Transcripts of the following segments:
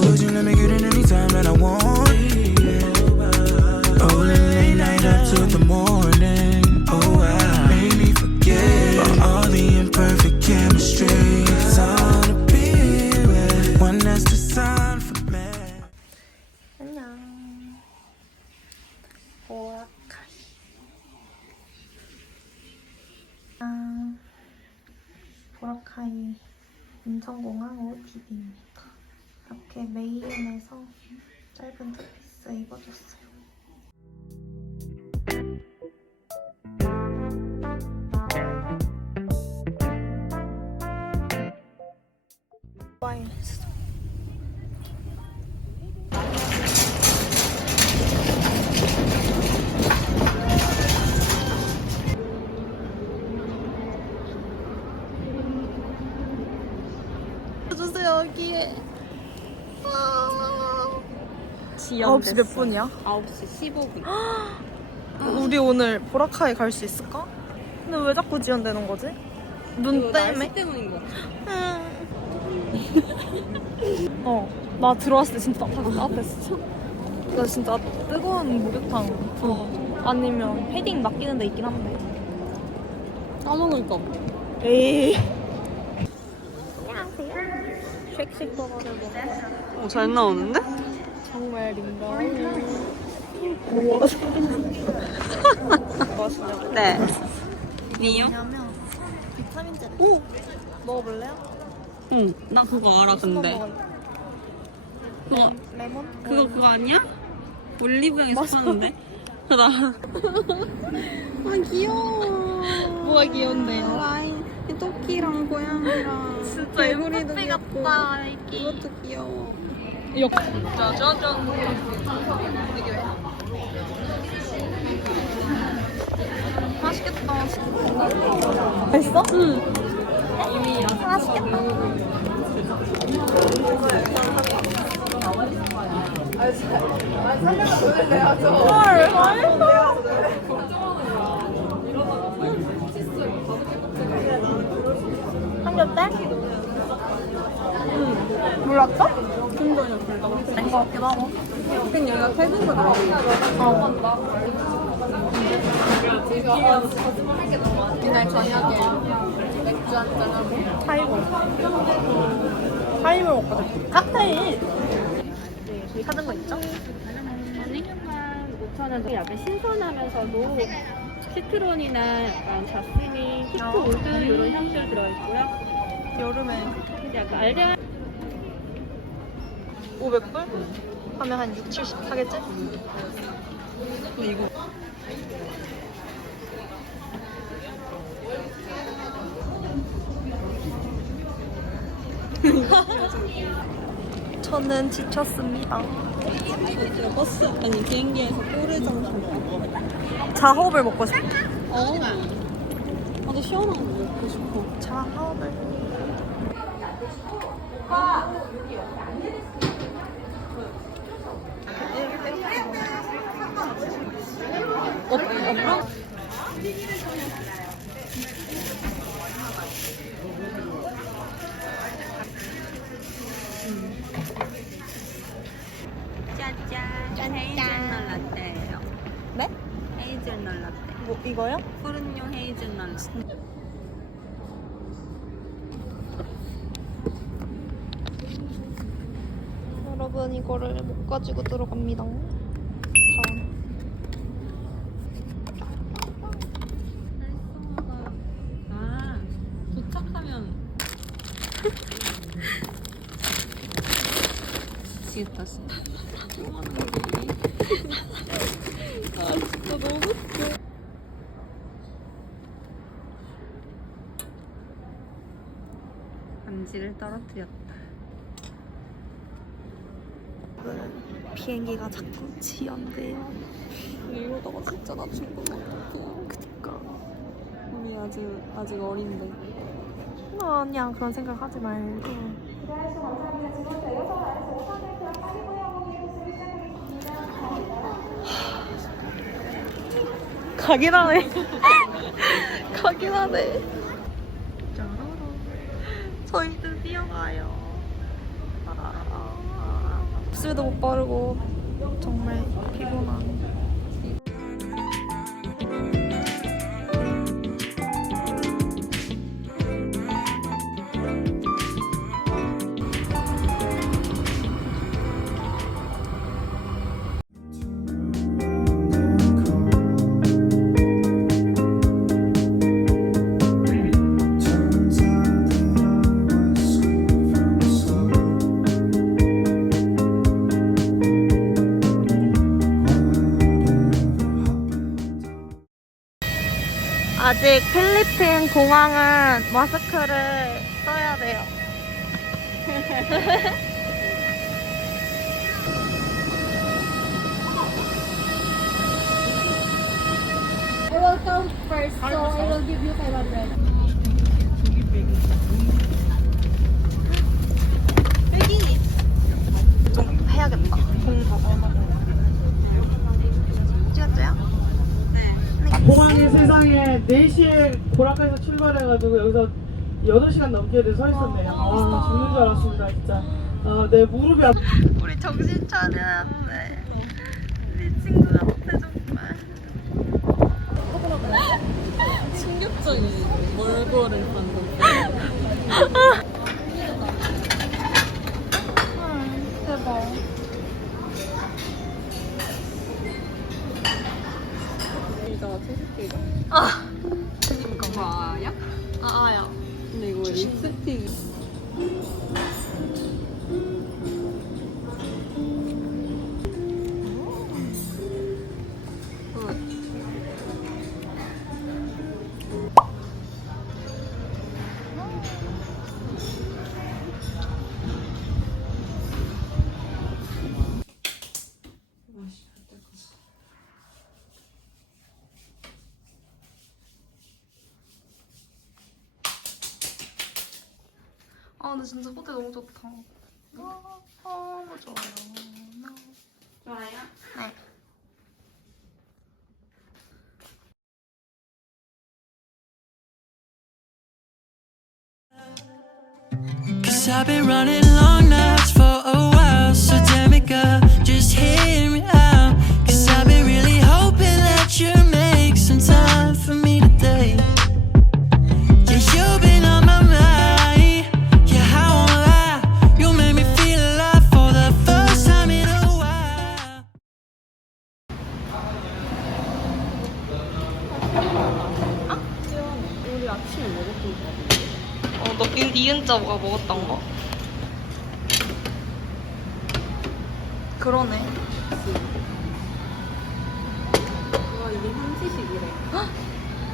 Would you let me get in anytime that I want? Oh, late night up till the morning. Oh, I made me forget about all the imperfect chemistry. It's all to be with one that's designed for me. 안녕. 보라카이. 아, 보라카이 인천공항 OOTD입니다. 이렇게 메인에서 짧은 드레스 입어줬어요. 와인. 주세요 여기에. 지연 9시 몇 분이야? 9시 15분. 우리 오늘 보라카이 갈수 있을까? 근데 왜 자꾸 지연되는 거지? 눈 때문에? 때문인 거. 어, 나 들어왔을 때 진짜 딱 따뜻했어. 나 진짜 뜨거운 목욕탕 어. 아니면 패딩 맡기는 데 있긴 한데. 까먹을까 봐. 에이. 쉑쉑 버거를 먹어. 어, 잘 나오는데? 정말인가? 무엇이냐고? 네. 니요? 왜냐면 비타민제를 오! 먹어볼래요? 응, 나 그거 알아, 근데. 그거, 레몬? 그거 그거 아니야? 올리브영에서 파는데? 나. 아, 귀여워. 뭐가 이 토끼랑 고양이랑. 진짜 귀엽고. 같다, 애기. 그것도 귀여워. 역. 짜자잔. 맛있겠다. 맛있어? 응. 맛있겠다. 헐, 맛있어. 삼겹살? 응. 몰랐어? 충전이야, 불다. 아닌 것 같기도 하고. 근데 얘가 퇴근도 나오고. 이날 저녁에 맥주 한잔 하고. 하이볼. 하이볼 먹거든. 칵테일. 찾은 거 있죠? 원액만 5,000원 약간 신선하면서도 시트론이나 약간 자스민, 히트 어. 올드 이런 향들 들어있고요. 여름에 근데 약간 알데아 500불? 하면 한 6, 70 하겠지? 근데 이거. 저는 지쳤습니다. 저 버스, 아니, 비행기에서 꼬르장 좀. 자업을 먹고 싶어. 어. 나도 시원한 거 먹고 싶어. 자업을. 짜잔 헤이즐넛 라떼예요. 네? 헤이즐넛 라떼. 뭐 이거요? 푸른요 헤이즐넛. 여러분 이거를 못 가지고 들어갑니다. 다음. 아, 도착하면. 미치겠다, 진짜. 아, 진짜 너무 웃겨. 떨어뜨렸다. 비행기가 자꾸 지연돼요. 이러다가 진짜 나 죽을 것 같아. 그니까. 우리 아직, 아직 어린데. 아니야 그런 생각 하지 말고. 가긴 하네. 가긴 하네. 저희 드디어 가요. 아, 입술도 못 바르고 정말 피곤한. 아직 필리핀 공항은 마스크를 써야 돼요. I will count first, so I will give you 500. 좀 해야겠다. 공부. 찍었어요? 공항이 세상에 4시에 보라카에서 출발해가지고 여기서 8시간 넘게 서 있었네요. 아, 죽는 줄 알았습니다, 진짜. 아, 내 무릎이 아프 우리 정신 차려 아 근데 진짜 호텔 너무 좋다. 아, 너무 좋아요. 좋아요. 네. Cause I've been running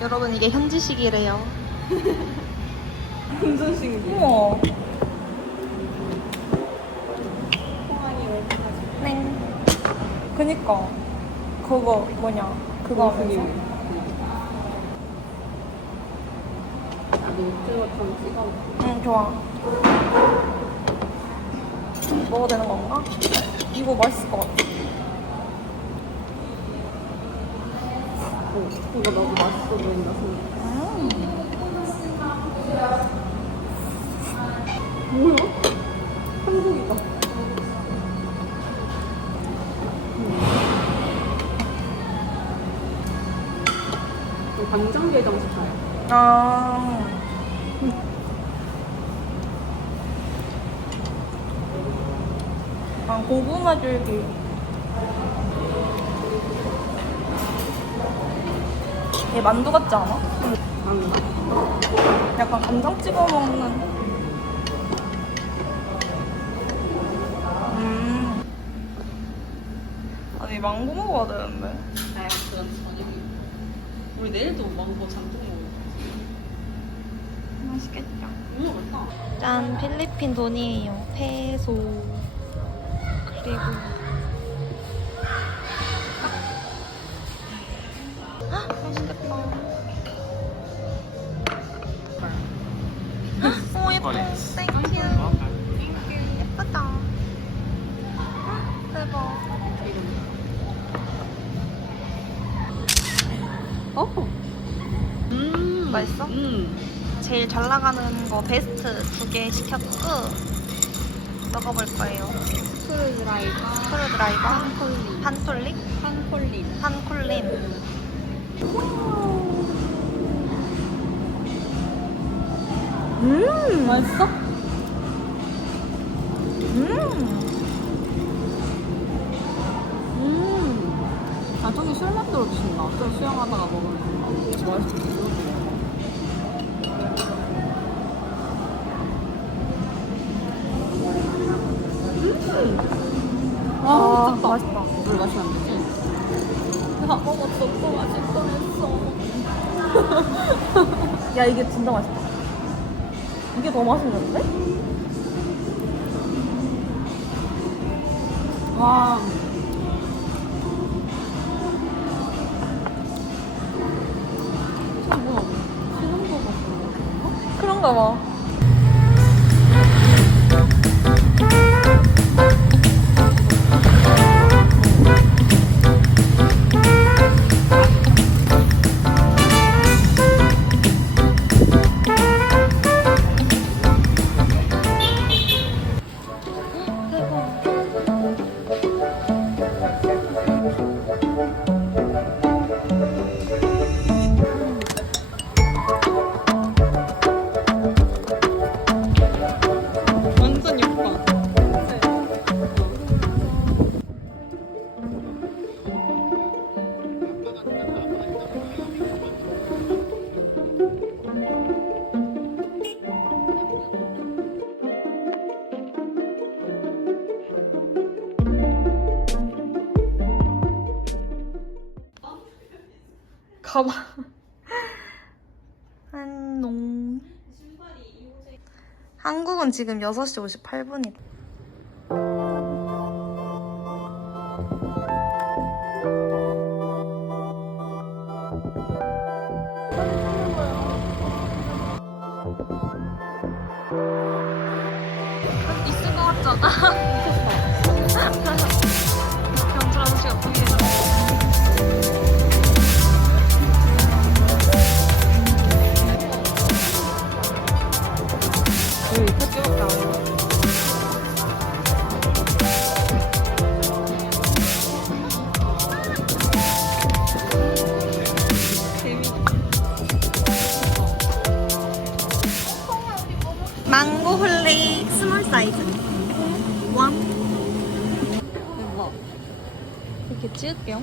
여러분 이게 현지식이래요. 금전식인데. 우와. 땡. 그니까 그거 뭐냐 그거 그게 하면서 나도 유튜브 좀 찍어. 응 좋아 먹어도 되는 건가? 이거 맛있을 것 같아 어, 이거 너무 맛있어 보인다, 생각. 뭐야? 한국이다. 음. 간장게장 스타일. 아 아, 고구마 줄기. 얘 만두 같지 않아? 아닌가? 약간 간장 찍어 먹는. 음. 아니 망고 먹어야 되는데. 나야, 그건 저녁이. 우리 내일도 망고 잔뜩 먹어. 맛있겠죠. 너무 맛있다. 짠 필리핀 돈이에요. 페소. 그리고 음. 맛있어? 음. 제일 잘 나가는 거 베스트 두 개 시켰고 먹어볼 거예요. 스크루드라이버, 스크루드라이버, 한콜린, 판톨릭, 한콜린. 판콜린. 음, 맛있어? 음. 음. 나중에 술 만들어 주신다. 또 수영하다가 먹으면. 진짜 맛있겠어. 야, 이게 진짜 맛있다. 이게 더 맛있는데? 와. 그런가 봐. 가봐. 한농. 한국은 지금 6시 58분이다. 홀리 스몰 사이즈 원 대박. 이렇게 찍을게요.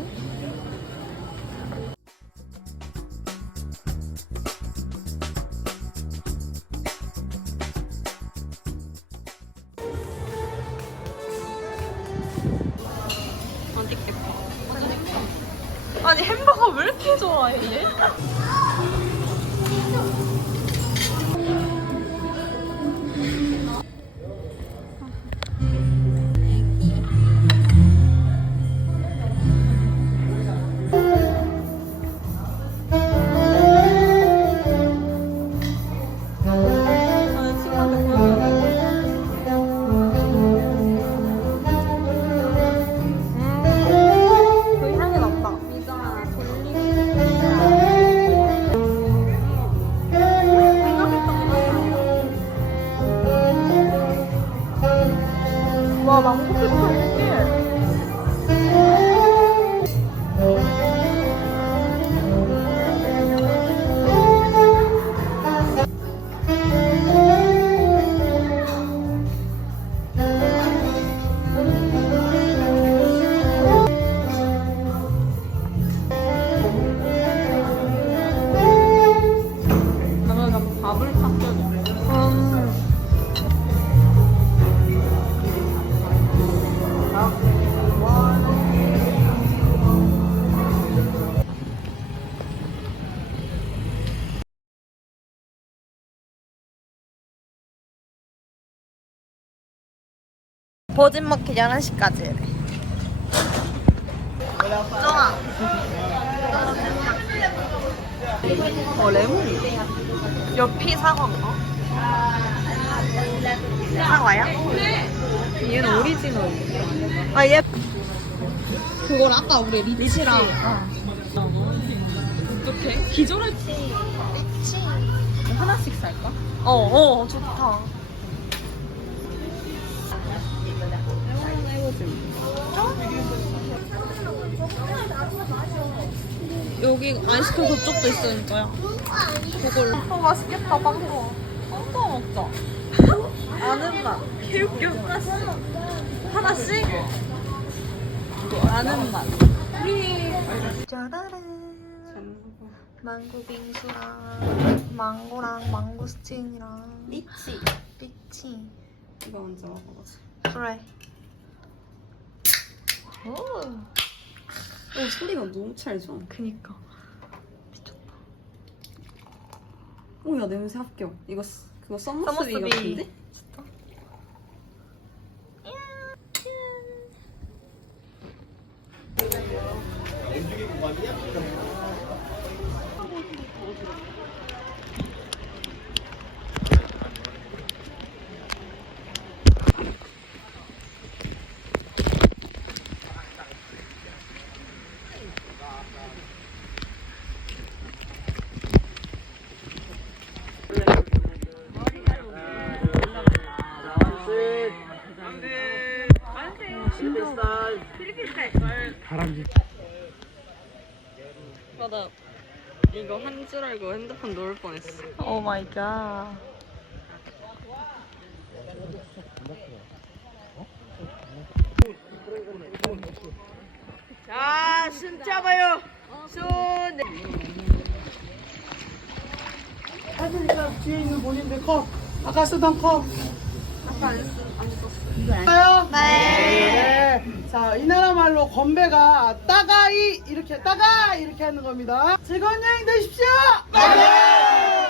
버진 마켓 11시까지 래 정아 어, 레몬이. 옆이 사과인가? 사과야? 얘는 오리지널. 아 얘. 그걸 아까 우리 리치랑. 어떡해? 기절했지. 하나씩 살까? 어, 어, 좋다. 여기 안 시켜 저쪽도 있으니까요. 그걸. 어 맛있겠다 빵도. 빵도 먹자. 아는 맛. 개웃겨. 하나씩? 아는 맛. 짜라란. 망고 빙수랑 망고랑 망고스틴이랑 리치. 피치. 이거 먼저 먹어보자. 그래. 오. 오, 소리가 너무 찰져. 그니까. 오, 야, 냄새 합격. 이거, 스- 그거 썸머스비 썸머스비. 같은데? 맞아. 이거 한 줄 알고 핸드폰 놓을 뻔했어. 오 마이 갓. 자, 숨 잡아요. 손. 사진이가 뒤에 있는 본인들 컵. 아까 쓰던 컵. 아까 안 썼어 요. 네. 네. 자, 이 나라 말로 건배가 따가이 이렇게 따가 이렇게 하는 겁니다. 즐거운 여행 되십시오. 이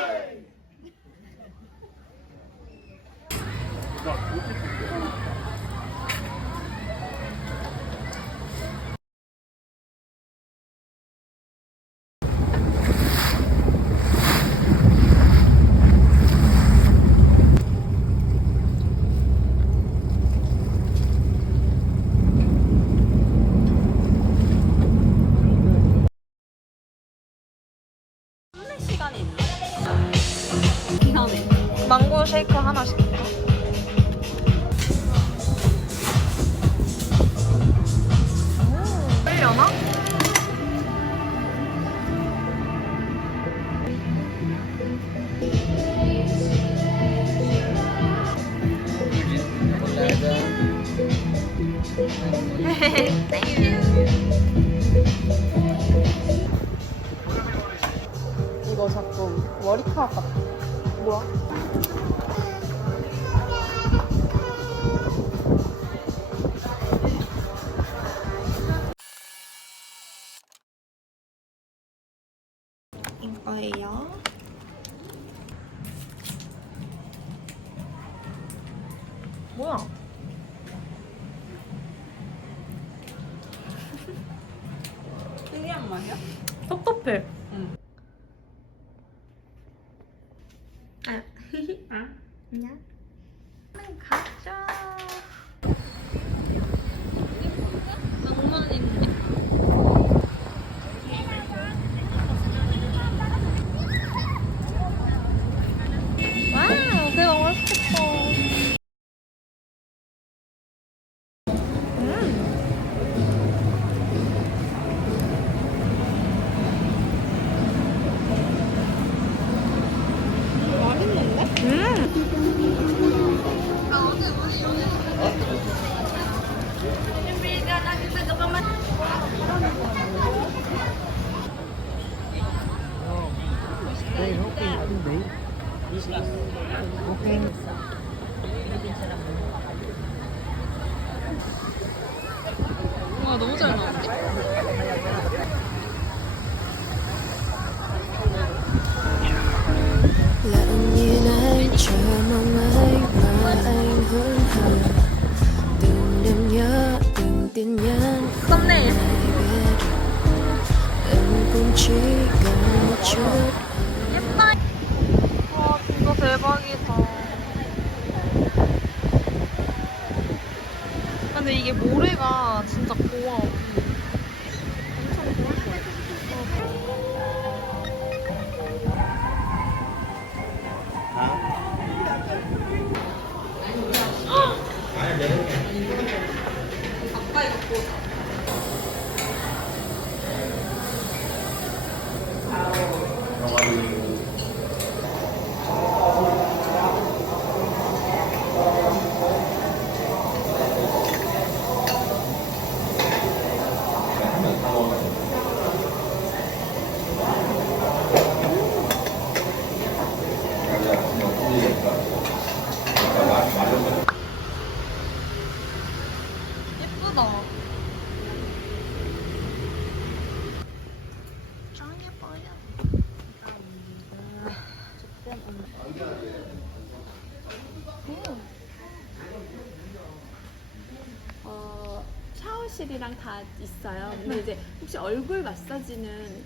샤워실이랑 다 있어요. 근데 이제 혹시 얼굴 마사지는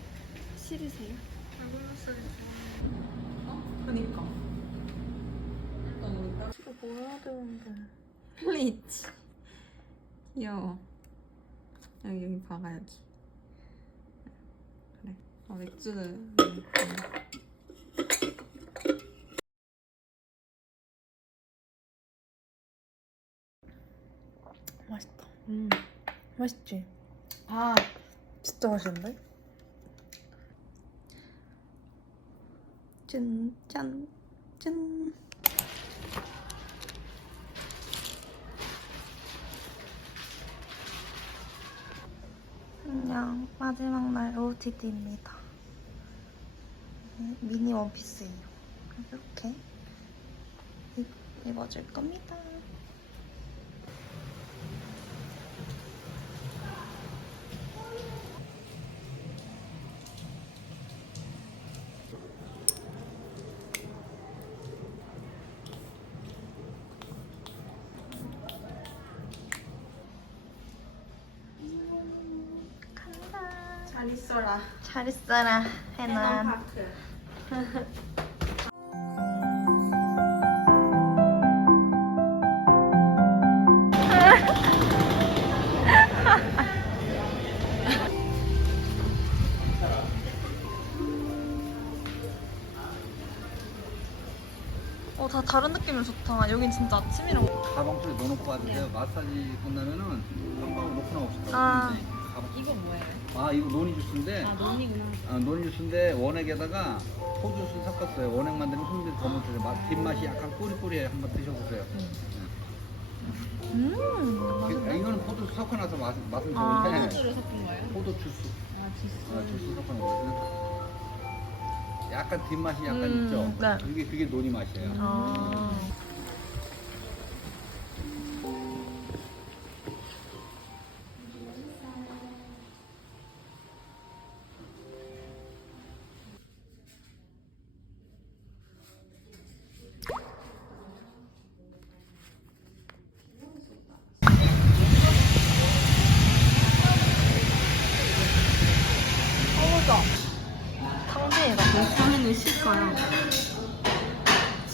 싫으세요? 그니까. 이거 뭐 해야 되는데. 플리츠. 귀여워. 여기, 여기 봐봐, 여기. 그래. 아, 맥주는. 맛있다. 음. 맛있지? 아, 진짜 맛있는데? 짠, 짠, 짠. 안녕. 마지막 날 OOTD입니다. 미니 원피스예요. 이렇게 입, 입어줄 겁니다. 잘 있어라. 해남. 어, 다 다른 느낌이 좋다. 여긴 진짜 아침이랑. 가방 속에 넣어놓고 가도 돼요. 마사지 끝나면은 가방 놓고 나옵시다. 아. 아 이거 노니 주스인데 아, 논이구나. 아, 노니 주스인데 원액에다가 호주스 섞었어요. 원액 만들면 손질 더 못해요. 맛 뒷맛이 약간 꼬리꼬리해. 한번 드셔보세요. 음. 그, 아, 이거는 포도 섞어놔서 맛, 맛은 아. 좋은데 호주를 섞은 거예요? 포도 주스. 아, 주스. 아, 주스 섞어놓은 거거든. 약간 뒷맛이 약간 음, 있죠. 네. 그게 그게 노니 맛이에요. 아.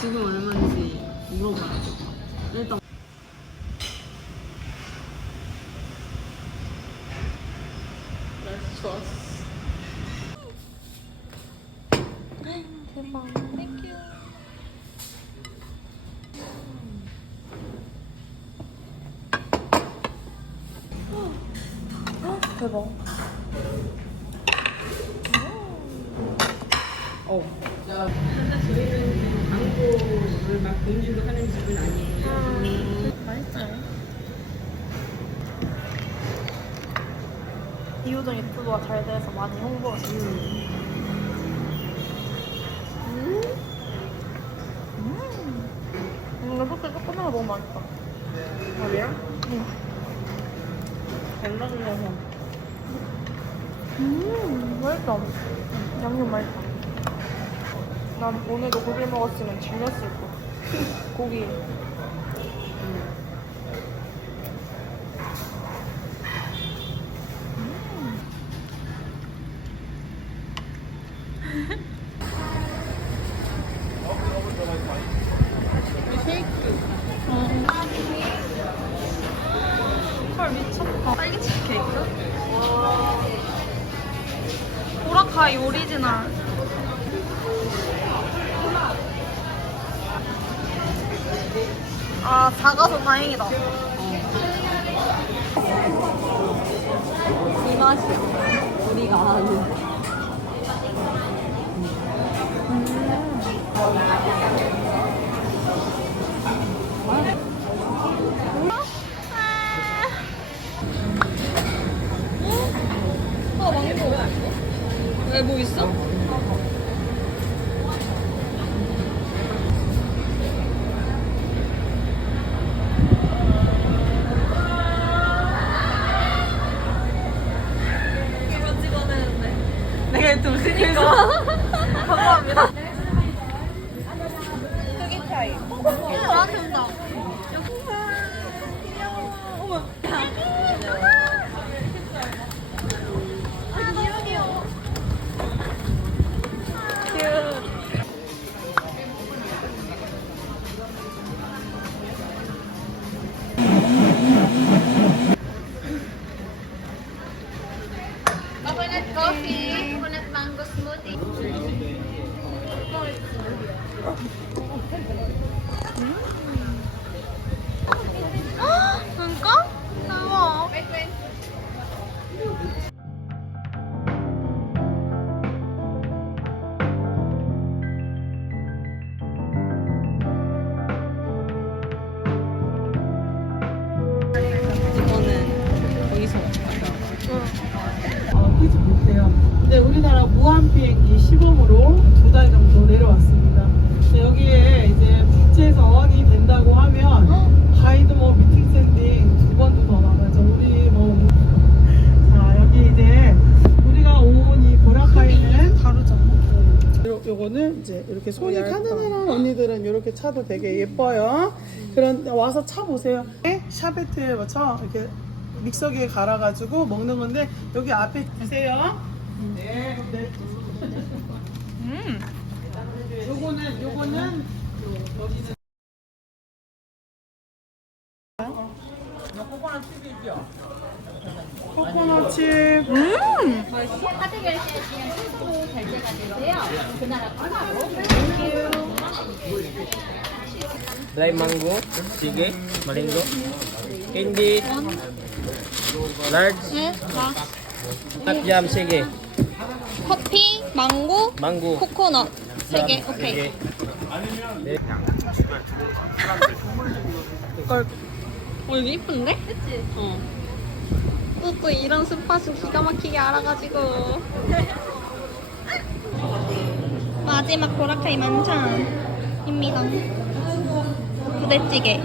지금 얼마인지 물어봐야 돼. 일단 날씨 좋았어. 대박. 땡큐. 대박. 광고를 막 돈 주고 하는 집은 아니에요. 맛있어요. 이호정 유튜브가 잘 돼서 많이 홍보가 됐어요. 음. 음. 이거 소스 조금만 너무 맛있다. 말이야? 응. 잘 나가서 음, 맛있다. 양념 맛있다. 난 오늘도 고기를 먹었으면 질렸을 거야. 고기. 진짜? 차도 되게 예뻐요. 그런 와서 차 보세요. 네, 샤베트에 맞춰 이렇게 믹서기에 갈아가지고 먹는 건데 여기 앞에 드세요. 네, 네. 음. 요거는 요거는 여기는 코코넛 칩이죠. 코코넛 칩. 카드 결제 그냥 순서로 결제가 되세요. 그 나라 코 Dry mango, sige, malingo. Candy, large, 네, 나 hot jam, sige. 커피, 망고, Mango. 코코넛 세 개. 오케이. Sige. 어, 여기 이쁜데? 그치? 어. 또, 또 이런 스팟은 기가 막히게 알아가지고. 마지막 보라카이 만찬입니다. 부대찌개.